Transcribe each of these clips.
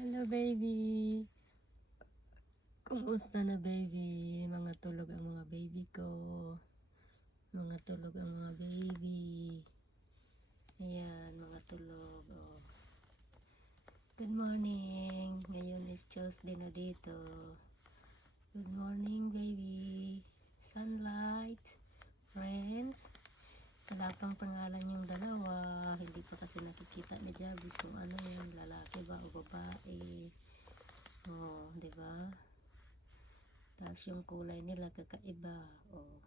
Hello baby! Kumusta na baby? Mga tulog ang mga baby ko. Mga tulog ang mga baby. Ayan, mga tulog. Oh. Good morning! Ngayon is Tuesday na dito. Good morning baby! Sunlight! Friends! Wala pang pangalan yung dalawa. Hindi pa kasi nakikita ni Jabis kung ano yung lalaki ba o babae. Oh, di ba? Tapos yung kulay nila kakaiba. Oh.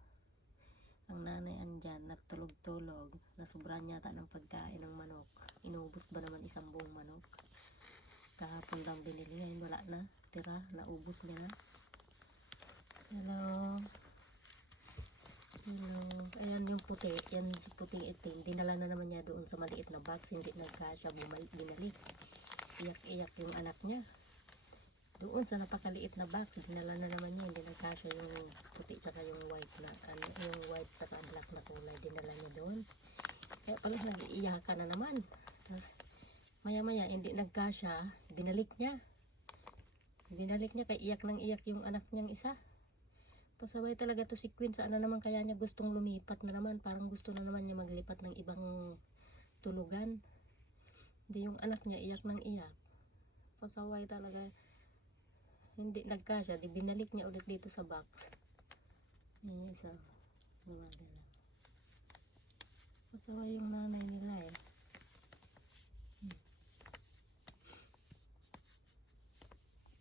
Ang nanay andyan, nagtulog-tulog. Nasubran yata ng pagkain ng manok. Inubos ba naman isang buong manok? Kahapon lang binili. Ngayon wala na. Tira, naubos niya na. Hello. Hello. Ayan yung puti. Yan si puti itim. Dinala na naman niya doon sa maliit na box. Hindi nagkasya. Binalik. Iyak-iyak yung anak niya. Doon sa napakaliit na box, dinala na naman niya, hindi nagkasya yung puti tsaka yung white na, yung white tsaka black na kulay, dinala niya doon. Kaya pala nag-iiyakan na naman. Tapos, maya-maya, hindi nagkasya, binalik niya. Binalik niya, kaya iyak ng iyak yung anak niyang isa. Pasaway talaga to si Queen, saan na naman kaya niya gustong lumipat na naman, parang gusto na naman niya maglipat ng ibang tulugan. Hindi yung anak niya, iyak ng iyak. Pasaway talaga. Hindi nagkasya, di binalik niya ulit dito sa box. Ayan isa. Gumagala. Masawa yung nanay nila eh.